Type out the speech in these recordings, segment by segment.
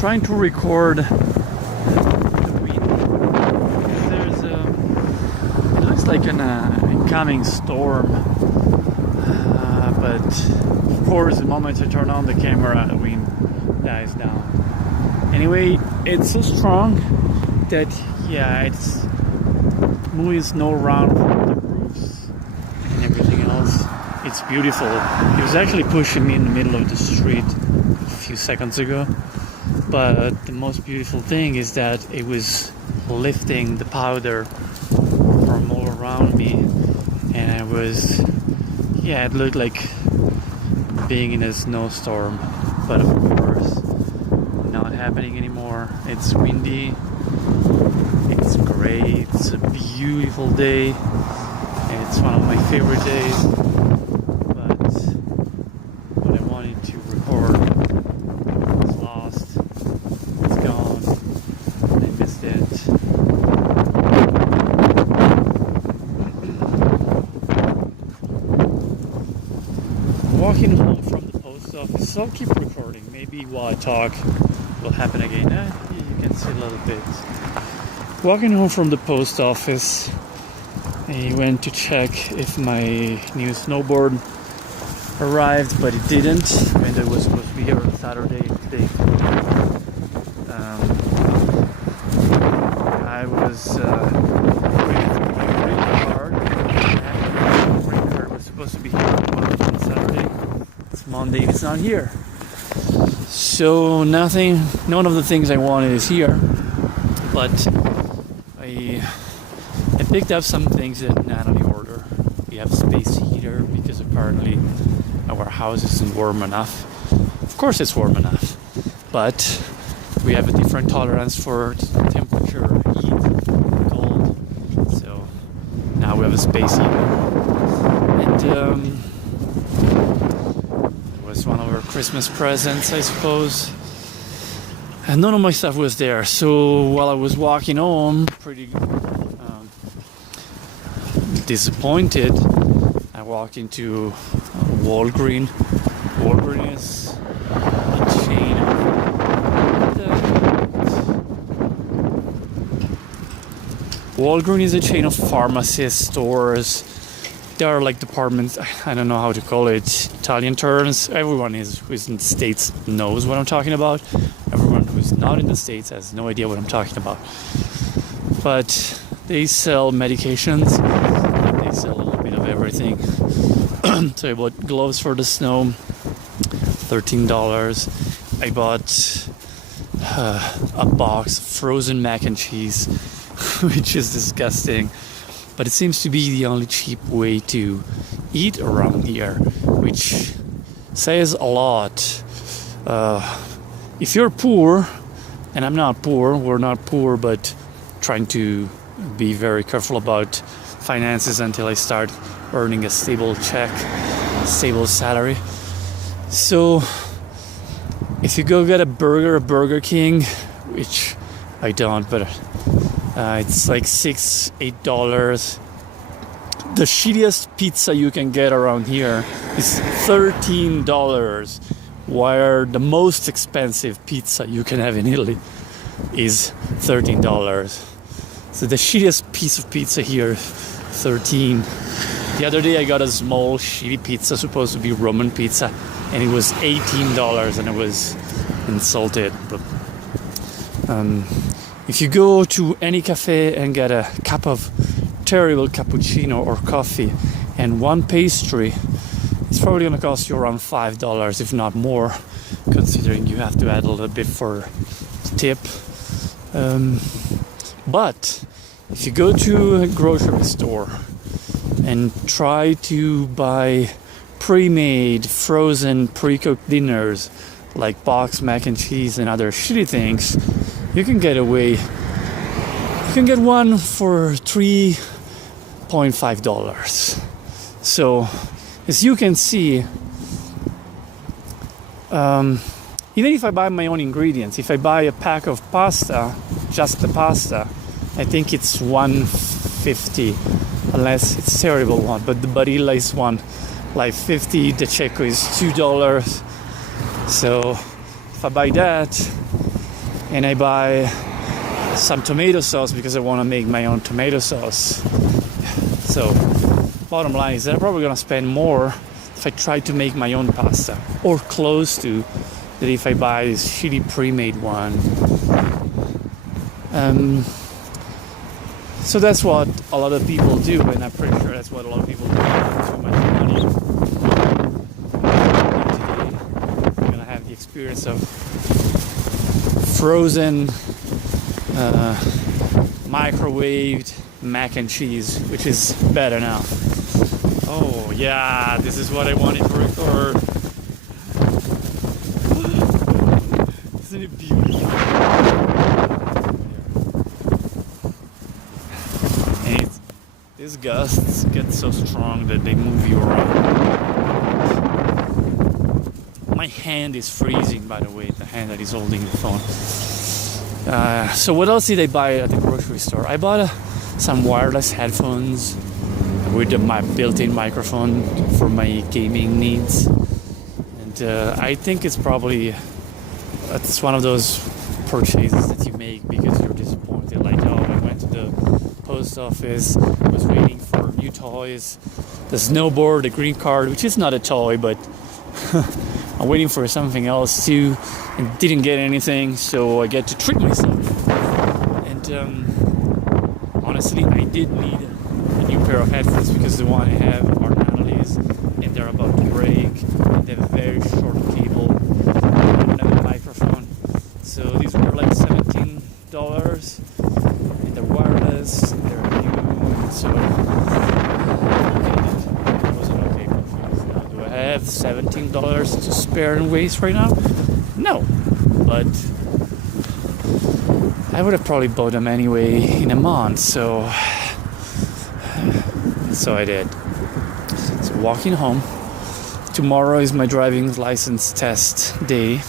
trying to record the wind. There's it looks like an incoming storm, but of course the moment I turn on the camera, the wind dies down. Anyway, it's so strong that it's moving snow around from the roofs and everything else. It's beautiful. It was actually pushing me in the middle of the street a few seconds ago. But the most beautiful thing is that it was lifting the powder from all around me. And it looked like being in a snowstorm. But of course, not happening anymore. It's windy. It's great. It's a beautiful day. It's one of my favorite days. But what I wanted to record was lost. It's gone. I missed it. Walking home from the post office, so I'll keep recording. Maybe while I talk will happen again. You can see a little bit. Walking home from the post office, I went to check if my new snowboard arrived, but it didn't. And it was supposed to be here on Saturday today. I was waiting for my green card. My green card was supposed to be here on Saturday. It's Monday, it's not here. So none of the things I wanted is here. But I picked up some things that Natalie ordered. We have a space heater because apparently our house isn't warm enough. Of course it's warm enough, but we have a different tolerance for temperature, heat, cold. So now we have a space heater. And it was one of our Christmas presents, I suppose. And none of my stuff was there. So while I was walking home, pretty disappointed, I walked into Walgreens. Walgreens is a chain Walgreens is a chain of pharmacy stores. They are like departments, I don't know how to call it, Italian terms. Everyone who's in the States knows what I'm talking about. Everyone who's not in the States has no idea what I'm talking about. But they sell medications. They sell a little bit of everything. So I bought gloves for the snow, $13. I bought a box of frozen mac and cheese, which is disgusting. But it seems to be the only cheap way to eat around here, which says a lot. If you're poor, and I'm not poor, we're not poor, but trying to be very careful about finances until I start earning a stable check, stable salary. So if you go get a burger at Burger King, which I don't, but it's like $8. The shittiest pizza you can get around here is $13, while the most expensive pizza you can have in Italy is $13. So the shittiest piece of pizza here, $13. The other day I got a small shitty pizza, supposed to be Roman pizza, and it was $18, and I was insulted. But if you go to any cafe and get a cup of terrible cappuccino or coffee and one pastry, it's probably going to cost you around $5, if not more, considering you have to add a little bit for tip. But if you go to a grocery store and try to buy pre-made, frozen, pre-cooked dinners like boxed mac and cheese and other shitty things, you can get away. You can get one for $3.5. So, as you can see, even if I buy my own ingredients, if I buy a pack of pasta, just the pasta, I think it's $1.50, unless it's a terrible one. But the Barilla is one like $50. The Checo is $2. So if I buy that, and I buy some tomato sauce because I want to make my own tomato sauce. So bottom line is that I'm probably gonna spend more if I try to make my own pasta, or close to, than if I buy this shitty pre-made one. So that's what a lot of people do, and I'm pretty sure that's what a lot of people do. Too much money. Today, we're gonna have the experience of frozen, microwaved mac and cheese, which is better now. Oh yeah, this is what I wanted to record. Isn't it beautiful? And these gusts get so strong that they move you around. My hand is freezing, by the way, the hand that is holding the phone. So what else did I buy at the grocery store? I bought some wireless headphones with my built-in microphone for my gaming needs, and I think it's one of those purchases that you make because you're disappointed. Like, oh, I went to the post office, was waiting for new toys, the snowboard, the green card, which is not a toy, but I'm waiting for something else too, and didn't get anything, so I get to treat myself. And honestly, I did need a new pair of headphones because the one I have are Natalie's, and they're about to break, and they have a very short cable, and another microphone. So these were like $17, and they're wireless, and they're new, so I wasn't okay confused. Now, do I have $17 to spare and waste right now? No, but I would have probably bought them anyway in a month, so I did. So walking home. Tomorrow is my driving license test day.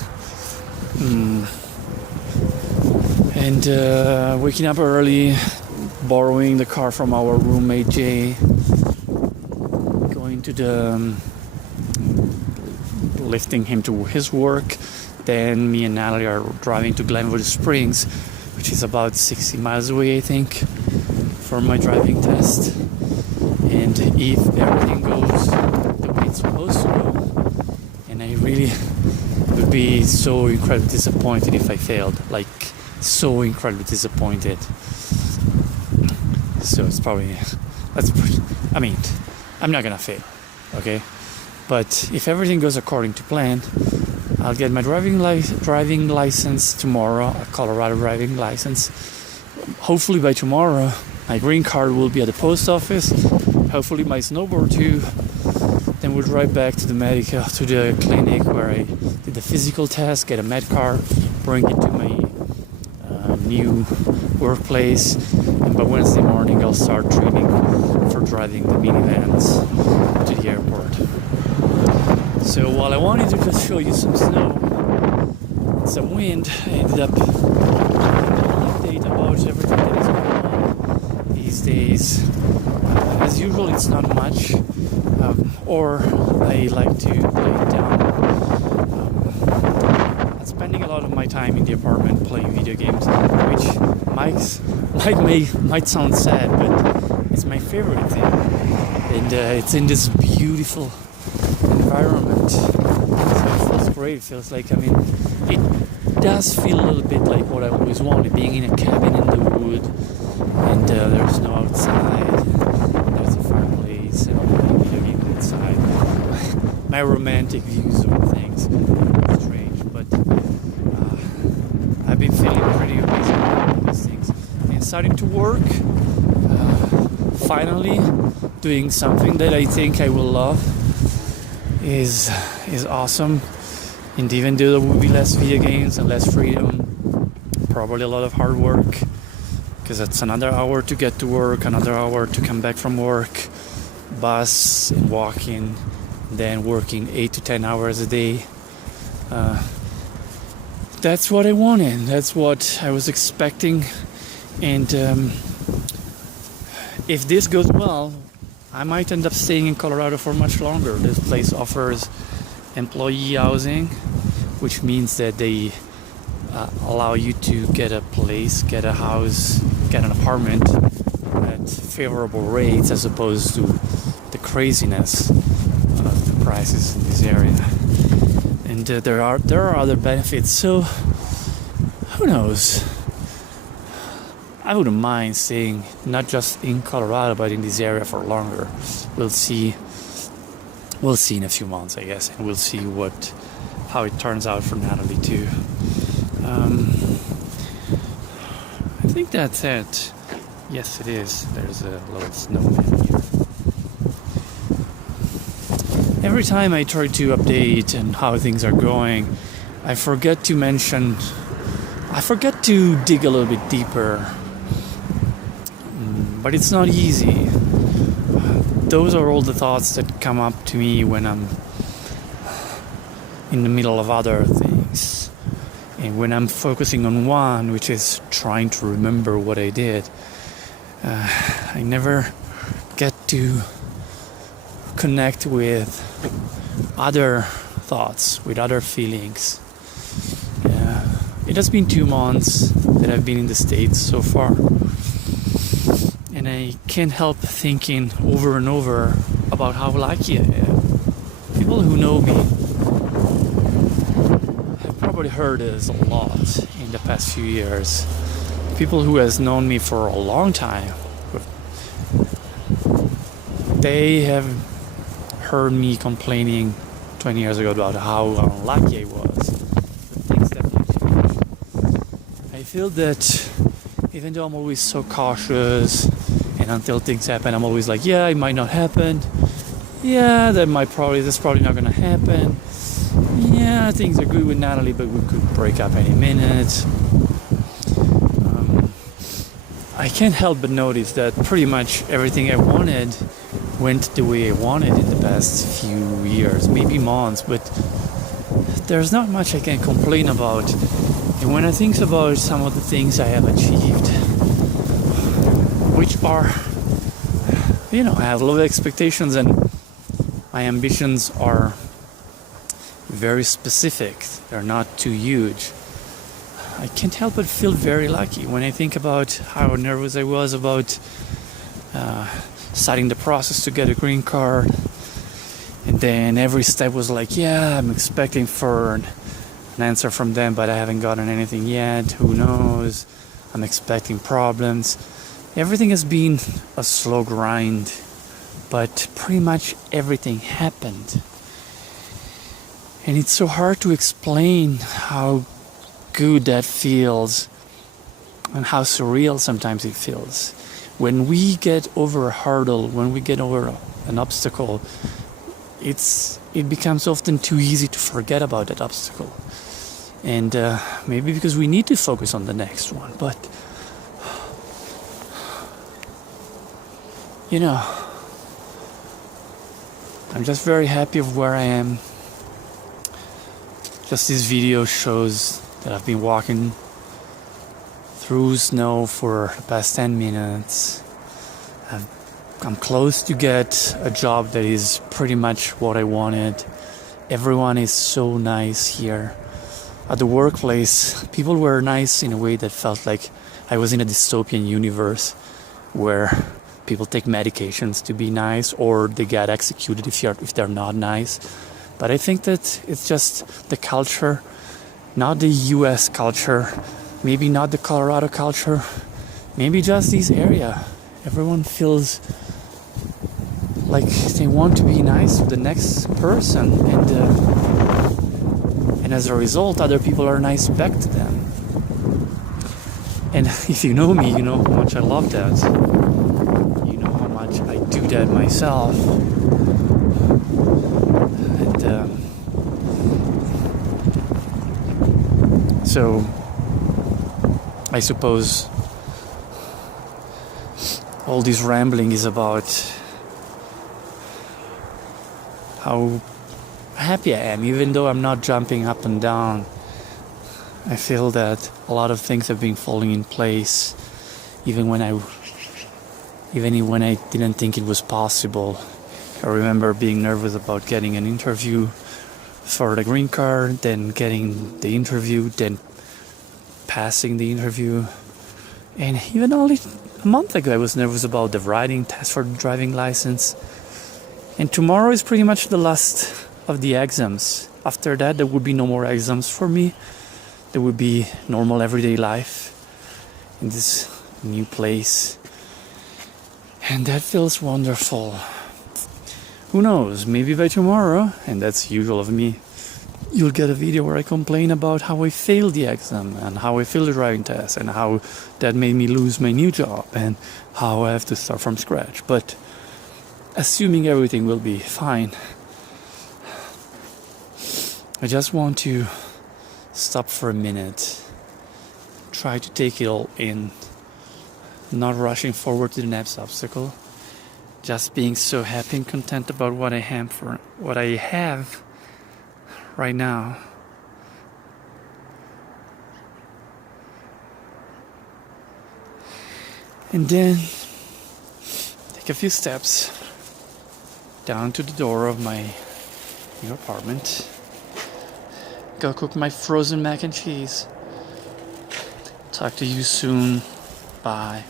And waking up early, borrowing the car from our roommate Jay, going to lifting him to his work. Then me and Natalie are driving to Glenwood Springs, which is about 60 miles away, I think, for my driving test. And if everything goes the way it's supposed to go, and I really would be so incredibly disappointed if I failed, like so incredibly disappointed. So it's probably, I'm not gonna fail, okay? But if everything goes according to plan, I'll get my driving license tomorrow, a Colorado driving license. Hopefully by tomorrow, my green card will be at the post office. Hopefully my snowboard too. Then we'll drive back to the clinic where I did the physical test, get a med card, bring it to my new workplace. And by Wednesday morning, I'll start training for driving the minivans to the airport. So while I wanted to just show you some snow, some wind, I ended up giving an update about everything that is going on these days. As usual, it's not much, or I like to play it down. I'm spending a lot of my time in the apartment playing video games, which might sound sad, but it's my favorite thing. And it's in this beautiful environment, so it feels great. It feels like, it does feel a little bit like what I always wanted, being in a cabin in the wood, and there's no outside, there's a fireplace, and I'm playing video games inside. My romantic views of things, it's strange, but I've been feeling pretty amazing about these things, and starting to work, finally doing something that I think I will love is awesome. And even though there will be less video games and less freedom, probably a lot of hard work, because it's another hour to get to work, another hour to come back from work, bus and walking, then working 8 to 10 hours a day. That's what I wanted. That's what I was expecting. And if this goes well, I might end up staying in Colorado for much longer. This place offers employee housing, which means that they allow you to get a place, get a house, get an apartment at favorable rates as opposed to the craziness of the prices in this area. And there are other benefits. So who knows? I wouldn't mind staying not just in Colorado but in this area for longer. We'll see. We'll see in a few months, I guess, and we'll see how it turns out for Natalie too. I think that's it. Yes, it is. There's a little snowman here. Every time I try to update and how things are going, I forget to dig a little bit deeper. But it's not easy. Those are all the thoughts that come up to me when I'm in the middle of other things. And when I'm focusing on one, which is trying to remember what I did, I never get to connect with other thoughts, with other feelings. It has been 2 months that I've been in the States so far. And I can't help thinking over and over about how lucky I am. People who know me have probably heard this a lot in the past few years. People who has known me for a long time, they have heard me complaining 20 years ago about how unlucky I was. But things definitely changed. I feel that even though I'm always so cautious, and until things happen, I'm always like, yeah, it might not happen. Yeah, that's probably not gonna happen. Yeah, things are good with Natalie, but we could break up any minute. I can't help but notice that pretty much everything I wanted went the way I wanted in the past few years, maybe months, but there's not much I can complain about. And when I think about some of the things I have achieved, which are, I have a lot of expectations and my ambitions are very specific. They're not too huge. I can't help but feel very lucky when I think about how nervous I was about starting the process to get a green card. And then every step was like, yeah, I'm expecting for an answer from them, but I haven't gotten anything yet. Who knows? I'm expecting problems. Everything has been a slow grind, but pretty much everything happened. And it's so hard to explain how good that feels and how surreal sometimes it feels. When we get over a hurdle, when we get over an obstacle, it becomes often too easy to forget about that obstacle. And maybe because we need to focus on the next one, but I'm just very happy of where I am. Just this video shows that I've been walking through snow for the past 10 minutes. I'm close to get a job that is pretty much what I wanted. Everyone is so nice here. At the workplace, people were nice in a way that felt like I was in a dystopian universe where people take medications to be nice or they get executed if they're not nice. But I think that it's just the culture, not the US culture, maybe not the Colorado culture, maybe just this area. Everyone feels like they want to be nice to the next person, and as a result, other people are nice back to them. And if you know me, you know how much I love that. You know how much I do that myself. And so I suppose all this rambling is about how happy I am, even though I'm not jumping up and down. I feel that a lot of things have been falling in place, even when I didn't think it was possible. I remember being nervous about getting an interview for the green card, then getting the interview, then passing the interview. And even only a month ago, I was nervous about the writing test for the driving license. And tomorrow is pretty much the last of the exams. After that, there would be no more exams for me. There would be normal everyday life in this new place. And that feels wonderful. Who knows, maybe by tomorrow, and that's usual of me, you'll get a video where I complain about how I failed the exam and how I failed the driving test and how that made me lose my new job and how I have to start from scratch. But assuming everything will be fine, I just want to stop for a minute, try to take it all in, not rushing forward to the next obstacle, just being so happy and content about what I have right now. And then take a few steps down to the door of my new apartment. Go cook my frozen mac and cheese. Talk to you soon. Bye.